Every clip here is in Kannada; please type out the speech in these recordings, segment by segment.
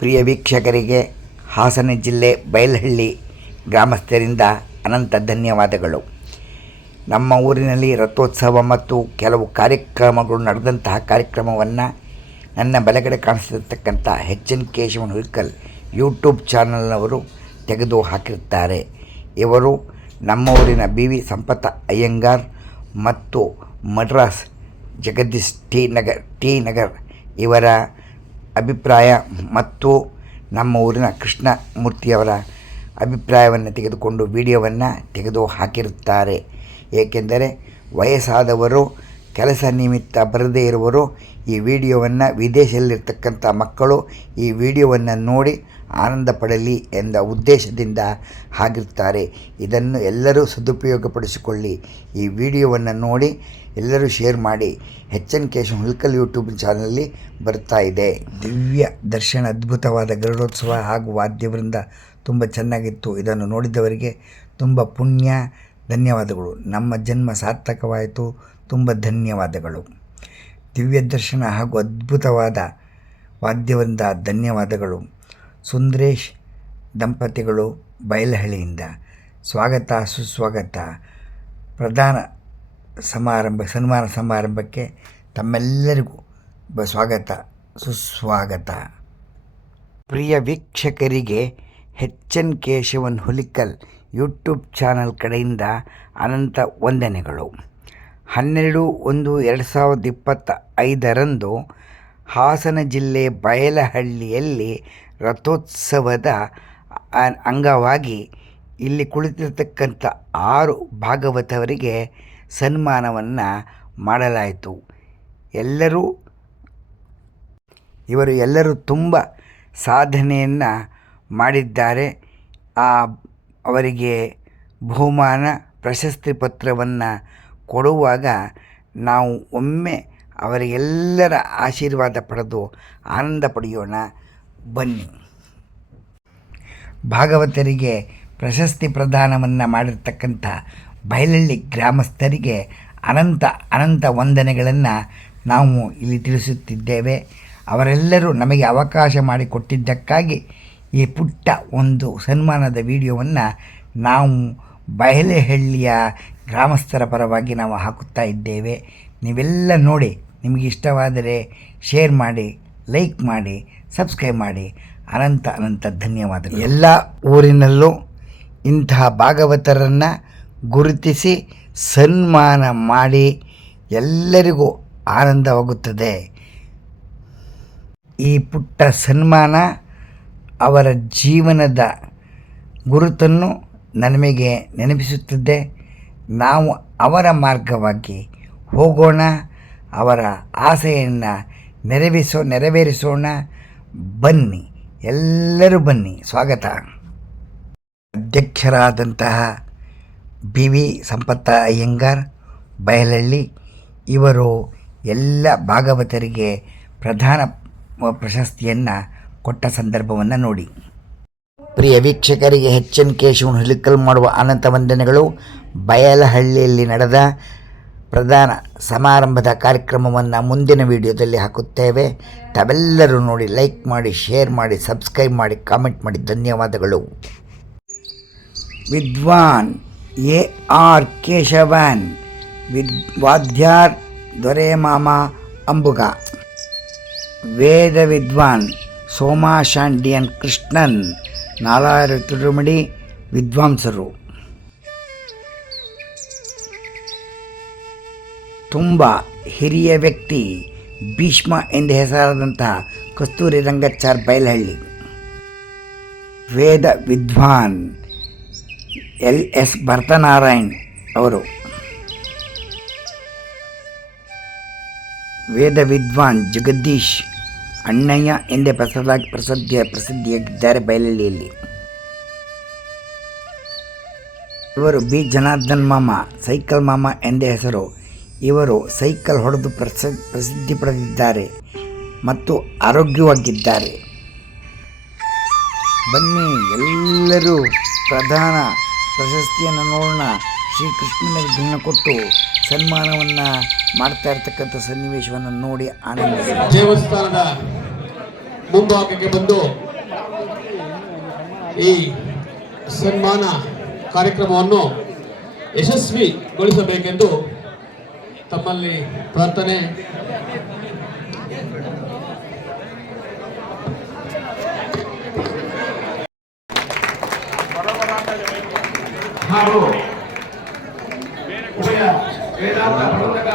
ಪ್ರಿಯ ವೀಕ್ಷಕರಿಗೆ ಹಾಸನ ಜಿಲ್ಲೆ ಬೈಲಹಳ್ಳಿ ಗ್ರಾಮಸ್ಥರಿಂದ ಅನಂತ ಧನ್ಯವಾದಗಳು. ನಮ್ಮ ಊರಿನಲ್ಲಿ ರಥೋತ್ಸವ ಮತ್ತು ಕೆಲವು ಕಾರ್ಯಕ್ರಮಗಳು ನಡೆದಂತಹ ಕಾರ್ಯಕ್ರಮವನ್ನು ನನ್ನ ಬಲಗಡೆ ಕಾಣಿಸಿರ್ತಕ್ಕಂಥ ಎನ್ ಕೇಶವನ್ ಹುಲಿಕಲ್ ಯೂಟ್ಯೂಬ್ ಚಾನಲ್ನವರು ತೆಗೆದು ಹಾಕಿರುತ್ತಾರೆ. ಇವರು ನಮ್ಮ ಊರಿನ ವಿ ಸಂಪತ್ತ ಅಯ್ಯಂಗಾರ್ ಮತ್ತು ಮಡ್ರಾಸ್ ಜಗದೀಶ್ ಟಿ ನಗರ್ ಇವರ ಅಭಿಪ್ರಾಯ ಮತ್ತು ನಮ್ಮ ಊರಿನ ಕೃಷ್ಣಮೂರ್ತಿಯವರ ಅಭಿಪ್ರಾಯವನ್ನು ತೆಗೆದುಕೊಂಡು ವಿಡಿಯೋವನ್ನು ತೆಗೆದು ಹಾಕಿರುತ್ತಾರೆ. ಏಕೆಂದರೆ ವಯಸ್ಸಾದವರು, ಕೆಲಸ ನಿಮಿತ್ತ ಬರದೇ ಇರುವರು ಈ ವಿಡಿಯೋವನ್ನು, ವಿದೇಶದಲ್ಲಿರ್ತಕ್ಕಂಥ ಮಕ್ಕಳು ಈ ವಿಡಿಯೋವನ್ನು ನೋಡಿ ಆನಂದ ಪಡಲಿ ಎಂದ ಉದ್ದೇಶದಿಂದ ಆಗಿರ್ತಾರೆ. ಇದನ್ನು ಎಲ್ಲರೂ ಸದುಪಯೋಗಪಡಿಸಿಕೊಳ್ಳಿ. ಈ ವಿಡಿಯೋವನ್ನು ನೋಡಿ ಎಲ್ಲರೂ ಶೇರ್ ಮಾಡಿ. ಎನ್ ಕೇಶವನ್ ಹುಲಿಕಲ್ ಯೂಟ್ಯೂಬ್ ಚಾನಲಲ್ಲಿ ಬರ್ತಾ ಇದೆ. ದಿವ್ಯ ದರ್ಶನ, ಅದ್ಭುತವಾದ ಗರುಡೋತ್ಸವ ಹಾಗೂ ವಾದ್ಯವೃಂದ ತುಂಬ ಚೆನ್ನಾಗಿತ್ತು. ಇದನ್ನು ನೋಡಿದವರಿಗೆ ತುಂಬ ಪುಣ್ಯ, ಧನ್ಯವಾದಗಳು. ನಮ್ಮ ಜನ್ಮ ಸಾರ್ಥಕವಾಯಿತು. ತುಂಬ ಧನ್ಯವಾದಗಳು. ದಿವ್ಯ ದರ್ಶನ ಹಾಗೂ ಅದ್ಭುತವಾದ ವಾದ್ಯವೃಂದ ಧನ್ಯವಾದಗಳು. ಸುಂದರೇಶ್ ದಂಪತಿಗಳು ಬೈಲಹಳ್ಳಿಯಿಂದ ಸ್ವಾಗತ, ಸುಸ್ವಾಗತ. ಸನ್ಮಾನ ಸಮಾರಂಭಕ್ಕೆ ತಮ್ಮೆಲ್ಲರಿಗೂ ಸ್ವಾಗತ, ಸುಸ್ವಾಗತ. ಪ್ರಿಯ ವೀಕ್ಷಕರಿಗೆ N Keshavan Hulikal YouTube channel ಕಡೆಯಿಂದ ಅನಂತ ವಂದನೆಗಳು. 12/1/2025 ಹಾಸನ ಜಿಲ್ಲೆ ಬೈಲಹಳ್ಳಿಯಲ್ಲಿ ರಥೋತ್ಸವದ ಅಂಗವಾಗಿ ಇಲ್ಲಿ ಕುಳಿತಿರ್ತಕ್ಕಂಥ 6 ಭಾಗವತವರಿಗೆ ಸನ್ಮಾನವನ್ನು ಮಾಡಲಾಯಿತು. ಇವರು ಎಲ್ಲರೂ ತುಂಬ ಸಾಧನೆಯನ್ನು ಮಾಡಿದ್ದಾರೆ. ಅವರಿಗೆ ಬಹುಮಾನ, ಪ್ರಶಸ್ತಿ ಪತ್ರವನ್ನು ಕೊಡುವಾಗ ನಾವು ಒಮ್ಮೆ ಅವರಿಗೆಲ್ಲರ ಆಶೀರ್ವಾದ ಪಡೆದು ಆನಂದ ಪಡೆಯೋಣ. ಬನ್ನಿ. ಭಾಗವತರಿಗೆ ಪ್ರಶಸ್ತಿ ಪ್ರದಾನವನ್ನು ಮಾಡಿರ್ತಕ್ಕಂಥ ಬೈಲಹಳ್ಳಿ ಗ್ರಾಮಸ್ಥರಿಗೆ ಅನಂತ ವಂದನೆಗಳನ್ನು ನಾವು ಇಲ್ಲಿ ತಿಳಿಸುತ್ತಿದ್ದೇವೆ. ಅವರೆಲ್ಲರೂ ನಮಗೆ ಅವಕಾಶ ಮಾಡಿಕೊಟ್ಟಿದ್ದಕ್ಕಾಗಿ ಈ ಪುಟ್ಟ ಒಂದು ಸನ್ಮಾನದ ವಿಡಿಯೋವನ್ನು ನಾವು ಬೈಲಹಳ್ಳಿಯ ಗ್ರಾಮಸ್ಥರ ಪರವಾಗಿ ನಾವು ಹಾಕುತ್ತಾ ಇದ್ದೇವೆ. ನೀವೆಲ್ಲ ನೋಡಿ, ನಿಮಗೆ ಇಷ್ಟವಾದರೆ ಶೇರ್ ಮಾಡಿ, ಲೈಕ್ ಮಾಡಿ, ಸಬ್ಸ್ಕ್ರೈಬ್ ಮಾಡಿ. ಅನಂತ ಧನ್ಯವಾದಗಳು. ಎಲ್ಲ ಊರಿನಲ್ಲೂ ಇಂತಹ ಭಾಗವತರನ್ನು ಗುರುತಿಸಿ ಸನ್ಮಾನ ಮಾಡಿ ಎಲ್ಲರಿಗೂ ಆನಂದವಾಗುತ್ತದೆ. ಈ ಪುಟ್ಟ ಸನ್ಮಾನ ಅವರ ಜೀವನದ ಗುರುತನ್ನು ನಮಗೆ ನೆನಪಿಸುತ್ತದೆ. ನಾವು ಅವರ ಮಾರ್ಗವಾಗಿ ಹೋಗೋಣ, ಅವರ ಆಸೆಯನ್ನು ನೆರವೇರಿಸೋಣ. ಬನ್ನಿ, ಎಲ್ಲರೂ ಬನ್ನಿ. ಸ್ವಾಗತ. ಅಧ್ಯಕ್ಷರಾದಂತಹ ವಿ ಸಂಪತ್ತ ಅಯ್ಯಂಗಾರ್ ಬೈಲಹಳ್ಳಿ ಇವರು ಎಲ್ಲ ಭಾಗವತರಿಗೆ ಪ್ರಧಾನ ಪ್ರಶಸ್ತಿಯನ್ನು ಕೊಟ್ಟ ಸಂದರ್ಭವನ್ನು ನೋಡಿ. ಪ್ರಿಯ ವೀಕ್ಷಕರಿಗೆ ಎನ್ ಕೇಶವನ್ ಹುಲಿಕಲ್ ಮಾಡುವ ಅನಂತ ವಂದನೆಗಳು. ಬೈಲಹಳ್ಳಿಯಲ್ಲಿ ನಡೆದ ಪ್ರಧಾನ ಸಮಾರಂಭದ ಕಾರ್ಯಕ್ರಮವನ್ನು ಮುಂದಿನ ವಿಡಿಯೋದಲ್ಲಿ ಹಾಕುತ್ತೇವೆ. ತಾವೆಲ್ಲರೂ ನೋಡಿ, ಲೈಕ್ ಮಾಡಿ, ಶೇರ್ ಮಾಡಿ, ಸಬ್ಸ್ಕ್ರೈಬ್ ಮಾಡಿ, ಕಾಮೆಂಟ್ ಮಾಡಿ. ಧನ್ಯವಾದಗಳು. ವಿದ್ವಾನ್ AR ಕೇಶವನ್, ವಾದ್ಯಾರ್ ದೊರೆಮಾಮ ಅಂಬುಗ, ವೇದ ವಿದ್ವಾನ್ ಸೋಮಾಶಾಂಡಿಯನ್ ಕೃಷ್ಣನ್, ನಾಲಾರು ತಿರುಮಡಿ ವಿದ್ವಾಂಸರು. ತುಂಬ ಹಿರಿಯ ವ್ಯಕ್ತಿ, ಭೀಷ್ಮ ಎಂದು ಹೆಸರಾದಂತಹ ಕಸ್ತೂರಿ ರಂಗಾಚಾರ್ ಬೈಲಹಳ್ಳಿ. ವೇದ ವಿದ್ವಾನ್ LS ಭರತನಾರಾಯಣ್ ಅವರು. ವೇದ ವಿದ್ವಾನ್ ಜಗದೀಶ್ ಅಣ್ಣಯ್ಯ ಎಂದೇ ಪ್ರಸಿದ್ಧಿಯಾಗಿದ್ದಾರೆ ಬೈಲಹಳ್ಳಿಯಲ್ಲಿ. ಇವರು ಬಿ ಜನಾರ್ದನ್ ಮಾಮ, ಸೈಕಲ್ ಮಾಮ ಎಂದೇ ಹೆಸರು. ಇವರು ಸೈಕಲ್ ಹೊಡೆದು ಪ್ರಸಿದ್ಧಿ ಪಡೆದಿದ್ದಾರೆ ಮತ್ತು ಆರೋಗ್ಯವಾಗಿದ್ದಾರೆ. ಬನ್ನಿ, ಎಲ್ಲರೂ ಪ್ರಧಾನ ಪ್ರಶಸ್ತಿಯನ್ನು ನೋಡೋಣ. ಶ್ರೀಕೃಷ್ಣನಿಗೆ ಭಿನ್ನ ಕೊಟ್ಟು ಸನ್ಮಾನವನ್ನು ಮಾಡ್ತಾ ಇರ್ತಕ್ಕಂಥ ಸನ್ನಿವೇಶವನ್ನು ನೋಡಿ ಆನಂದಿಸಿ. ದೇವಸ್ಥಾನದ ಮುಂಭಾಗಕ್ಕೆ ಬಂದು ಈ ಸನ್ಮಾನ ಕಾರ್ಯಕ್ರಮವನ್ನು ಯಶಸ್ವಿಗೊಳಿಸಬೇಕೆಂದು ತಮ್ಮಲ್ಲಿ ಪ್ರಾರ್ಥನೆ. ಹಾಗೂ ಉಭಯ ವೇದಾಂತ ಪ್ರಬಂಧಕ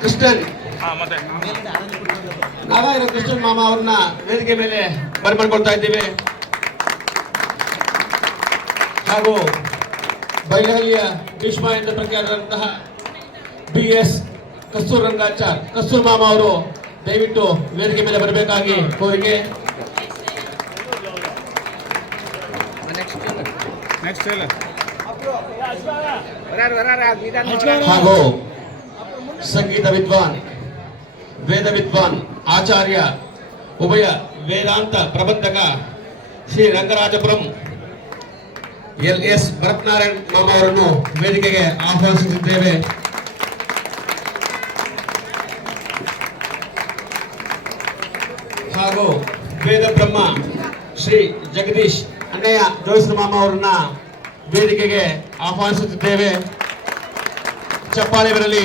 ಕೃಷ್ಣನ್ ನಾರಾಯಣ ಕೃಷ್ಣನ್ ಮಾಮ ಅವ್ರನ್ನ ವೇದಿಕೆ ಮೇಲೆ ಬರಮಾಡ್ಕೊಳ್ತಾ ಇದ್ದೀವಿ. ಹಾಗೂ ಬೈಲಹಳ್ಳಿಯ ಭೀಷ್ಮ ಎಂದು ಪ್ರಖ್ಯಾತರಾದಂತಹ BS ಕಸ್ತೂರ್ ರಂಗಾಚಾರ್ ಕಸ್ತೂರ್ ಮಾಮ ಅವರು ದಯವಿಟ್ಟು ವೇದಿಕೆ ಮೇಲೆ ಬರಬೇಕಾಗಿ ಕೋರಿಕೆ. ಹಾಗೂ ಸಂಗೀತ ವಿದ್ವಾನ್ ವೇದ ವಿದ್ವಾನ್ ಆಚಾರ್ಯ ಉಭಯ ವೇದಾಂತ ಪ್ರಬಂಧಕ ಶ್ರೀ ರಂಗರಾಜಪುರಂ LS ಭರತ್ನಾರಾಯಣ್ ಮಾಮ ಅವರನ್ನು ವೇದಿಕೆಗೆ ಆಹ್ವಾನಿಸುತ್ತಿದ್ದೇವೆ. ಹಾಗೂ ವೇದ ಬ್ರಹ್ಮ ಶ್ರೀ ಜಗದೀಶ್ ಅಣ್ಣಯ್ಯ ಜೋಯಿಸ್ ಮಾಮ ಅವರನ್ನ ವೇದಿಕೆಗೆ ಆಹ್ವಾನಿಸುತ್ತಿದ್ದೇವೆ. ಚಪ್ಪಾಳೆ ಬರಲಿ.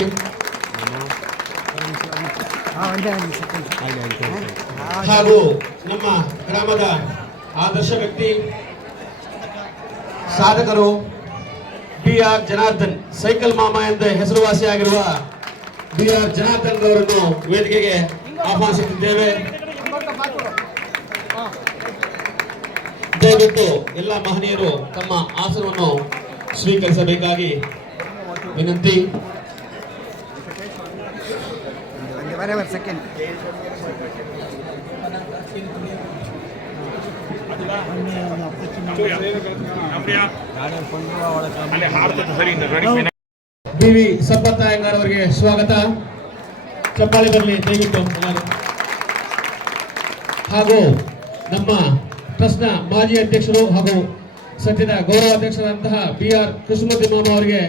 ಹಾಗೂ ನಮ್ಮ ಗ್ರಾಮದ ಆದರ್ಶ ವ್ಯಕ್ತಿ ಸಾಧಕರು BR ಜನಾರ್ದನ್ ಸೈಕಲ್ ಮಾಮ ಎಂದೇ ಹೆಸರುವಾಸಿಯಾಗಿರುವ BR ಜನಾರ್ದನ್ ಅವರನ್ನು ವೇದಿಕೆಗೆ ಆಹ್ವಾನಿಸುತ್ತಿದ್ದೇವೆ. ದಯವಿಟ್ಟು ಎಲ್ಲ ಮಹನೀಯರು ತಮ್ಮ ಆಸನವನ್ನು ಸ್ವೀಕರಿಸಬೇಕಾಗಿ ವಿನಂತಿ. BV ಸಂಪತ್ತಾಯಂಗಾರ್ ಅವರಿಗೆ ಸ್ವಾಗತ. ಚಪ್ಪಾಳೆ ಬರಲಿ ದಯವಿಟ್ಟು. ಹಾಗೂ ನಮ್ಮ ಟ್ರಸ್ಟ್ನ ಮಾಜಿ ಅಧ್ಯಕ್ಷರು ಹಾಗೂ ಸದ್ಯದ ಗೌರವಾಧ್ಯಕ್ಷರಾದಂತಹ BR ಕೃಷ್ಣಮೂರ್ತಿ ಮಾಮ ಅವರಿಗೆ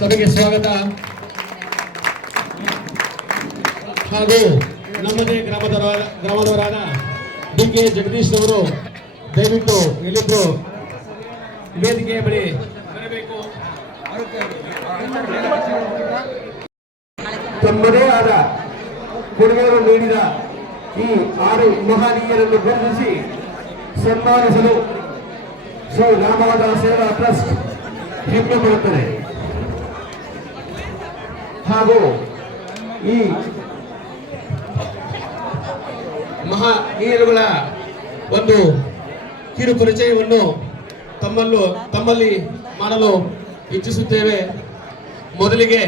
ಸಭೆಗೆ ಸ್ವಾಗತ. ಹಾಗೂ ನಮ್ಮದೇ ಗ್ರಾಮದವರಾದ DK ಜಗದೀಶ್ ಅವರು ದಯವಿಟ್ಟು ಎಲ್ಲಿದ್ರು ವೇದಿಕೆಯ ಬಳಿ ಬರಬೇಕು. ತಮ್ಮದೇ ಆದ ಕೊಡುಗೆಯನ್ನು ನೀಡಿದ ಈ 6 ಮಹನೀಯರನ್ನು ಗುರುತಿಸಿ ಸನ್ಮಾನಿಸಲು ಶ್ರೀ ರಾಮವಾದ ಸೇವಾ ಟ್ರಸ್ಟ್ ಹೆಮ್ಮೆ ಪಡುತ್ತದೆ. ಹಾಗೂ ಈ ಮಹನೀಯರುಗಳ ಒಂದು ಕಿರು ಪರಿಚಯವನ್ನು ತಮ್ಮಲ್ಲಿ ಮಾಡಲು ಇಚ್ಛಿಸುತ್ತೇವೆ. ಮೊದಲಿಗೆ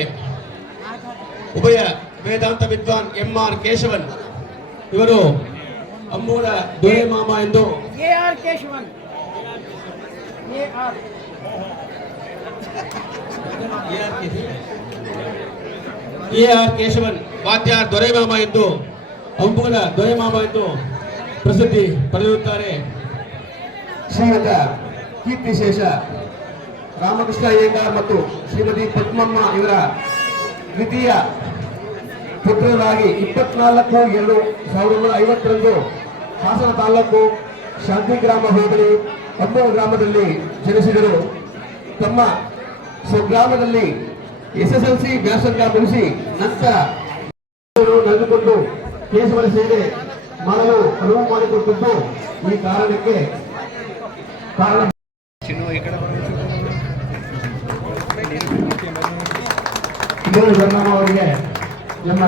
ಉಭಯ ವೇದಾಂತ ವಿದ್ವಾನ್ MR ಕೇಶವನ್ ಇವರು ಅಮ್ಮೂರ ದೊರೆ ಮಾಮ ಎಂದು AR ಕೇಶವನ್ AR ಕೇಶವನ್ ವಾದ್ಯಾರ್ ದೊರೆ ಮಾಮ ಎಂದು ಅಮ್ಮೂರ ದೊರೆ ಮಾಮ ಎಂದು ಪ್ರಸಿದ್ಧಿ ಪಡೆದಿರುತ್ತಾರೆ. ಶ್ರೀಮತ ಕೀರ್ತಿಶೇಷ ರಾಮಕೃಷ್ಣ ಅಯ್ಯಂಗಾರ್ ಮತ್ತು ಶ್ರೀಮತಿ ಪದ್ಮಮ್ಮ ಇವರ ದ್ವಿತೀಯ ಪುತ್ರರಾಗಿ 24/2/1950 ಹಾಸನ ತಾಲೂಕು ಶಾಂತಿಗ್ರಾಮ ಹೋಬಳಿ ಅಮ್ಮೂರು ಗ್ರಾಮದಲ್ಲಿ ಜನಿಸಿದರು. ತಮ್ಮ ಸ್ವಗ್ರಾಮದಲ್ಲಿ SSLC ವ್ಯಾಸಂಗ ಮುಗಿಸಿ ನಂತರ ನಡೆದುಕೊಂಡು ಕೇಶವನ ಸೇವೆ ಮಾಡಲು ಅನುವು ಮಾಡಿಕೊಟ್ಟಿದ್ದು ಈ ಕಾರಣಕ್ಕೆ ಕಾರಣ. ಅವರಿಗೆ ನಮ್ಮ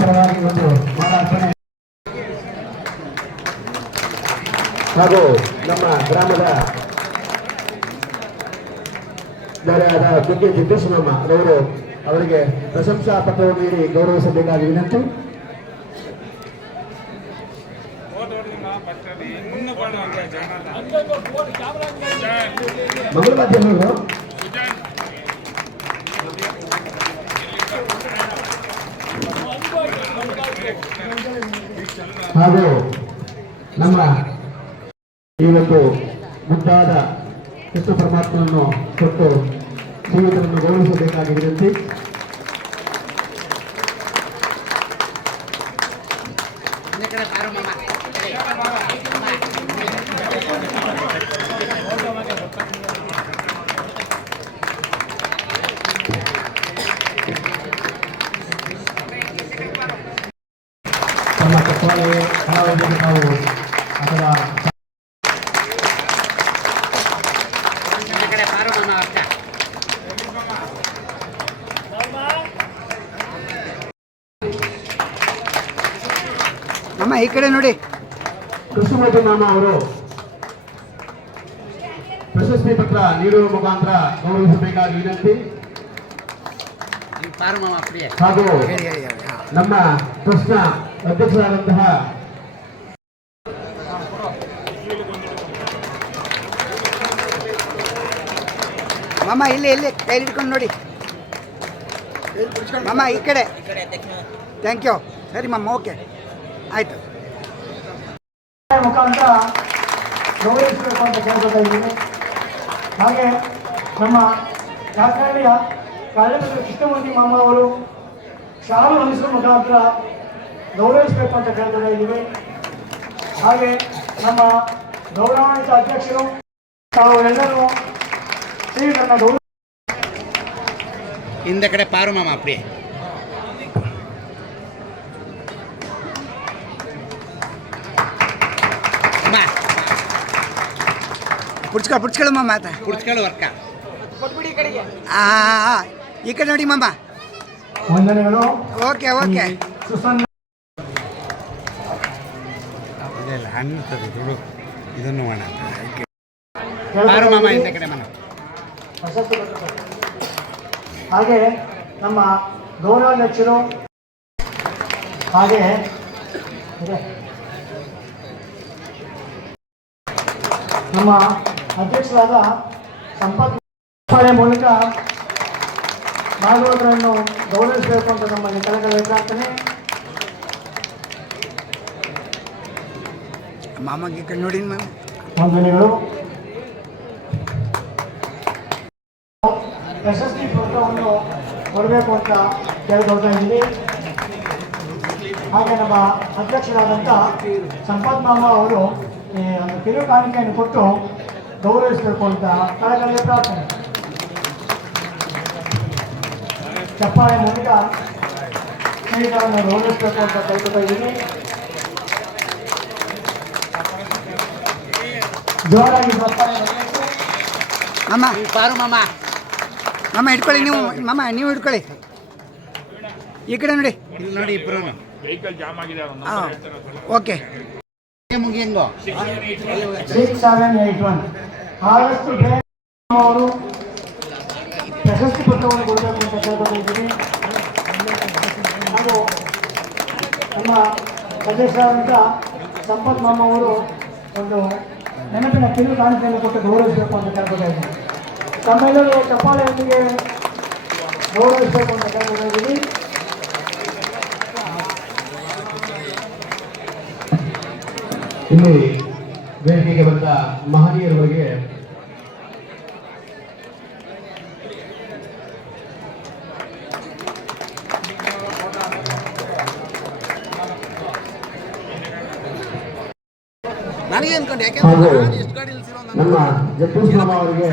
ಪರವಾಗಿ ಒಂದು ಮಾತಾಡ್ತಾನೆ. ಹಾಗೂ ನಮ್ಮ ಗ್ರಾಮದ ದಾರಿಯಾದ DK ಜಗದೀಶ್ ಮಾಮ ಅವರು ಅವರಿಗೆ ಪ್ರಶಂಸಾ ಪತ್ರವನ್ನು ನೀಡಿ ಗೌರವಿಸಬೇಕಾಗಿ ವಿನಂತಿ. ಮಂಗಳ ಮಾಧ್ಯಮಗಳು ಹಾಗೂ ನಮ್ಮ ಇವತ್ತು ಮುದ್ದಾದ ಕೃಷ್ಣ ಪರಮಾತ್ಮನನ್ನು ಕೊಟ್ಟು ಜೀವಿತವನ್ನು ಗೌರವಿಸಬೇಕಾಗಿ ವಿನಂತಿ. ಅಮ್ಮ ಈ ಕಡೆ ನೋಡಿ. ಕೃಷ್ಣಮೂರ್ತಿ ಮಾಮ ಅವರು ಪ್ರಶಸ್ತಿ ಪತ್ರ ನೀಡುವ ಮುಖಾಂತರ ಗೌರವಿಸಬೇಕಾಗಿ ವಿನಂತಿ. ಹಾಗೂ ನಮ್ಮ ಟ್ರಸ್ಟ್ನ ಅಧ್ಯಕ್ಷರಾದಂತಹ ಮಾಮ ಇಲ್ಲಿ ಕೈ ಹಿಡ್ಕೊಂಡು ನೋಡಿ. ಮಾಮ ಈ ಕಡೆ. Thank you. ಸರಿ ಮಾಮ, ಓಕೆ ಆಯಿತು. ಮುಖಾಂತರ ಗೌರವಿಸಬೇಕು ಅಂತ ಕೇಳ್ಕೊತಾ ಇದ್ದೀನಿ. ಹಾಗೆ ನಮ್ಮ ಕಾಕನಹಳ್ಳಿಯ ಕಾಲೇಜು ಕೃಷ್ಣಮೂರ್ತಿ ಮಾಮ ಅವರು ಶಾಲು ಹೊಲಿಸುವ ಮುಖಾಂತರ ಗೌರವಿಸಬೇಕು ಅಂತ ಕೇಳ್ಕೊತಾ ಇದ್ದೀವಿ. ಹಾಗೆ ನಮ್ಮ ಗೌರವಾನ್ವಿತ ಅಧ್ಯಕ್ಷರು ತಾವು ಎಲ್ಲರೂ ಸೇರಿ ನನ್ನ ಗೌರವ இந்த கடை பாரு மாமா அப்படியே ಅಮ್ಮ ಪುಡ್ಸ್ಕೊಳ್ಳು ಮಾಮ. ಕುಡ್ಸ್ಕೊಳ್ಳು ವರ್ಕ ಈ ಕಡೆ ನೋಡಿ ಮಾಮ. ವಂದನೆಗಳು. Okay okay. ಇದೆಲ್ಲ ಹಣ್ಣು ತರಿ ತುಳು ಇದನ್ನು ಮಾಡ ಪಾರು ಮಾಮ ಇಂದ ಕಡೆ ಮನ. ಹಾಗೆ ನಮ್ಮ ಗೌರವಾಧ್ಯಕ್ಷರು ಹಾಗೆ ನಮ್ಮ ಅಧ್ಯಕ್ಷರಾದ ಸಂಪತ್ ಮೂಲಕ ಭಾಗವತರನ್ನು ಗೌರವಿಸಬೇಕು ಅಂತ ನಮ್ಮಲ್ಲಿ ಕಳಕಳಿಯ ಪ್ರಾರ್ಥನೆ. ಮಾಮಗೆ ಕಣ್ಣು ನೋಡಿ ಮ್ಯಾಮ್. ವಂದನೆಗಳು. ಪ್ರಶಸ್ತಿ ಪತ್ರವನ್ನು ಕೊಡಬೇಕು ಅಂತ ಕೇಳ್ಕೊಳ್ತಾ ಇದ್ದೀವಿ. ಹಾಗೆ ನಮ್ಮ ಅಧ್ಯಕ್ಷರಾದಂಥ ಸಂಪತ್ ಮಾಮ ಅವರು ಒಂದು ಕಿರು ಕಾಣಿಕೆಯನ್ನು ಕೊಟ್ಟು ಗೌರವಿಸಬೇಕು ಅಂತ ಕಳಕಳಿಯ ಪ್ರಾರ್ಥನೆ. ಚಪ್ಪಾಳೆ ಮೂಲಕ ಸ್ನೇಹಿತರನ್ನು ಗೌರವಿಸಬೇಕು ಅಂತ ಕೇಳ್ಕೊತಾ ಇದ್ದೀನಿ. ಜೋರಾಗಿ ಚಪ್ಪಾಳೆ ಮಾಮ. ಪಾರು ಮಾಮ ಮಾಮ ಇಟ್ಕೊಳ್ಳಿ ನೀವು. ಮಾಮ ನೀವು ಇಟ್ಕೊಳ್ಳಿ. ಈ ಕಡೆ ನೋಡಿ. ಇಲ್ಲಿ ನೋಡಿ ಇಬ್ರು ಹಾಂ ಓಕೆ. ಮುಗಿಯಂಗೋ 6781 ಆದಷ್ಟು ಬೇಗ ಅವರು ಪ್ರಶಸ್ತಿ ಪತ್ರವನ್ನು ಕೊಡಬೇಕು ಅಂತ ಕೇಳ್ಕೊಂಡಿದ್ದೀನಿ. ಹಾಗೂ ನಮ್ಮ ಅಧ್ಯಕ್ಷರಾದಂಥ ಸಂಪತ್ ಮಾಮ ಅವರು ಒಂದು ನೆನಪಿನ ಕಿರು ಕಾಣಿಕೆಯನ್ನು ಕೊಟ್ಟು ಗೌರವಿಸಬೇಕು ಅಂತ ಕೇಳ್ಕೊತಾ ಇದ್ದೀನಿ. ತಮ್ಮೆಲ್ಲರೂ ಚಪ್ಪಾಳೆಯೊಂದಿಗೆ ಗೌರವಿಸಬೇಕು ಅಂತ ಕೇಳ್ಕೊತಾ ಇದ್ದೀನಿ. ಇಲ್ಲಿ ವೇದಿಕೆಗೆ ಬಂದ ಮಹನೀಯರವರಿಗೆ ನನಗೆ ಅನ್ಕೊಂಡು ಯಾಕೆ ಹಾಗೂ ನಮ್ಮ ಜಗದೀಶ್ ಮಾಮ ಅವರಿಗೆ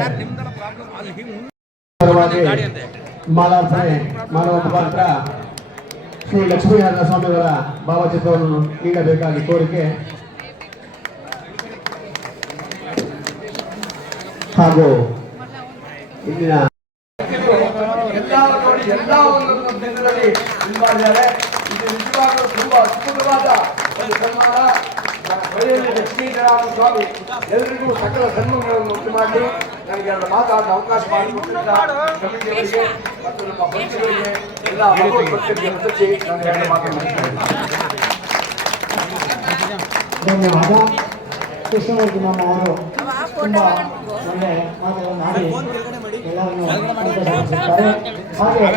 ಮಾಲಾರ್ಪಣೆ ಮಾಡುವ ಮುಖಾಂತರ ಶ್ರೀ ಲಕ್ಷ್ಮೀನಾರಾಯಣ ಸ್ವಾಮಿಯವರ ಭಾವಚಿತ್ರವನ್ನು ನೀಡಬೇಕಾಗಿ ಕೋರಿಕೆ. ಹಾಗೂ ಇಲ್ಲಿನ ಎಲ್ಲ ಒಂದು ದಿನದಲ್ಲಿ ಮಾಡಿದ್ದಾರೆ. ಇದು ನಿಜವಾಗಲೂ ತುಂಬಾ ಅದ್ಭುತವಾದ ಒಂದು ಸನ್ಮಾನ. ಹೊಳೆಯಲ್ಲಿ ಲಕ್ಷ್ಮೀನಾರಾಯಣ ಸ್ವಾಮಿ ಎಲ್ಲರಿಗೂ ಸಕಲ ಸನ್ಮಾನಗಳನ್ನು ಉಂಟು ಮಾಡಿ ನನಗೆ ಎರಡು ಮಾತಾಡಲು ಅವಕಾಶ ಮಾಡಿಕೊಟ್ಟಿದ್ದ ಕಮಿಟಿಯವರಿಗೆ ಮತ್ತು ನಮ್ಮ ಪಕ್ಷಗಳಿಗೆ ಎಲ್ಲ ಭಕ್ತರಿಗೆ ಹೊರತುಪಡಿಸಿ ನಾನು ಎರಡು ಮಾತನಾಡುತ್ತೇನೆ. ಧನ್ಯವಾದ. ಕೃಷ್ಣಮೂರ್ತಿ ಮಾಮ ಅವರು ತುಂಬ ಒಳ್ಳೆ ಮಾತುಗಳನ್ನು ಆಡಿ ಎಲ್ಲರನ್ನು ಸಂತೋಷಪಡಿಸುತ್ತಾರೆ. ಹಾಗೆ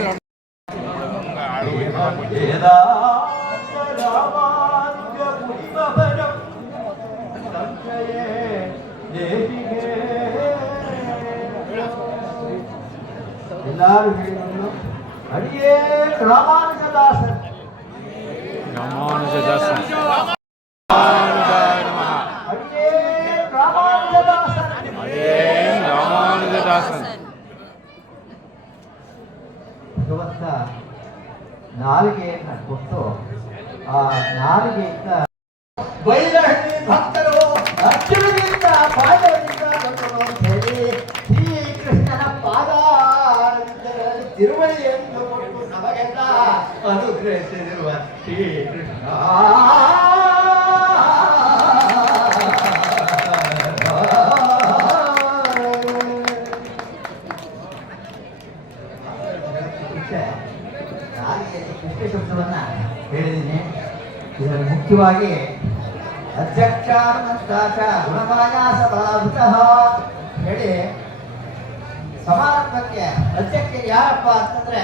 ಎಲ್ಲರೂ ಹೇಳಿದ್ರು ಅಡಿಯೇ ರಾಮಾನುಜದಾಸನ್ ಭಗವಂತ ನಾಲಿಗೆಯನ್ನು ಕೊಟ್ಟು ಆ ನಾಲಿಗೆಯಿಂದ ಬೈಲಹಳ್ಳಿ ಭಕ್ತರು ಅರ್ಜುನನಿಂದ ಪಾದದಿಂದ ಬಂದರು ಅಂತ ಹೇಳಿ ಶ್ರೀಕೃಷ್ಣನ ಪಾದಾರವಿಂದರಲ್ಲಿ ತಿರುವಳಿಯನ್ನು ಕೊಟ್ಟು ನಮಗೆಲ್ಲ ಅನುಗ್ರಹಿಸಿರುವ ಶ್ರೀಕೃಷ್ಣ ನಾಲಿಗೆಯಲ್ಲಿ ಕೃಷ್ಣ ಶಬ್ದವನ್ನು ಹೇಳಿದ್ದೀನಿ. ಇದರಲ್ಲಿ ಮುಖ್ಯವಾಗಿ ಅಧ್ಯಕ್ಷಾನುಮಂತಾಚ ಗುಣಮಾಯಾಸ ಬಲಾಭೃತಃ ಹೇಳಿ ಸಮಾರಂಭಕ್ಕೆ ಅಧ್ಯಕ್ಷರು ಯಾರಪ್ಪ ಅಂತಂದ್ರೆ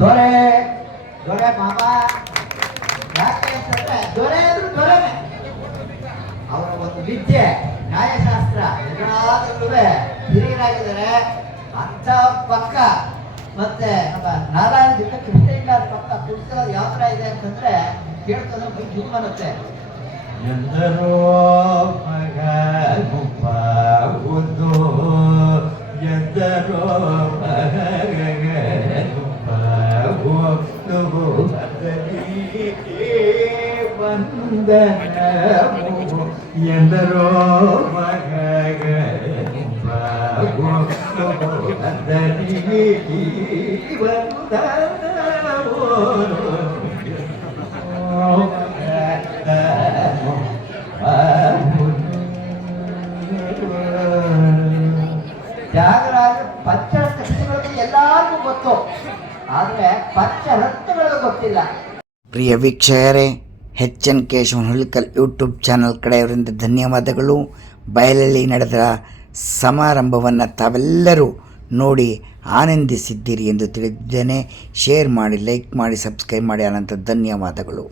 ದೊರೆ ದೊರೆ ಮಾಮ. ಯಾಕೆ ಅಂತಂದ್ರೆ ದೊರೆ ಅಂದ್ರೂ ದೊರೆನೆ. ಅವರ ಒಂದು ವಿದ್ಯೆ ನ್ಯಾಯಶಾಸ್ತ್ರ ಎಲ್ಲಾದ್ರಲ್ಲೂ ಹಿರಿಯರಾಗಿದ್ದಾರೆ ಅಂತ ಪಕ್ಕ. ಮತ್ತೆ ನಮ್ಮ ನಾರಾಯಣದಿಂದ ಕೃಷ್ಣಯಿಂದ ಪಕ್ಕ ಪುಸ್ತಕ ಯಾವ ಥರ ಇದೆ ಅಂತಂದ್ರೆ ಕೇಳ್ತಂದ್ರೆ ಬೈ ಜೂಮ್ ಅನ್ನತ್ತೆ. ಎಂದರೋ ಮಗ ಗುಪ್ಪ ಒಂದು ಎಂದರೋ ಮಗ ಗುಪ್ಪ ಒಂದು ವಂದನ ಎಂದರೋ ಮಗ ಗುಪ್ಪ ತ್ಯಾಗರಾಜ ಪಂಚರತ್ನಗಳಿಗೆ ಎಲ್ಲರಿಗೂ ಗೊತ್ತು, ಆದರೆ ಪಂಚರತ್ನಗಳಿಗೆ ಗೊತ್ತಿಲ್ಲ. ಪ್ರಿಯ ವೀಕ್ಷಕರೇ, HN Keshavan Hulikal YouTube channel ಕಡೆಯವರಿಂದ ಧನ್ಯವಾದಗಳು. ಬಯಲಲ್ಲಿ ನಡೆದ ಸಮಾರಂಭವನ್ನು ತಾವೆಲ್ಲರೂ ನೋಡಿ ಆನಂದಿಸಿದ್ದೀರಿ ಎಂದು ತಿಳಿದಿದ್ದೇನೆ. ಶೇರ್ ಮಾಡಿ, ಲೈಕ್ ಮಾಡಿ, ಸಬ್ಸ್ಕ್ರೈಬ್ ಮಾಡಿ. ಅನಂತ ಧನ್ಯವಾದಗಳು.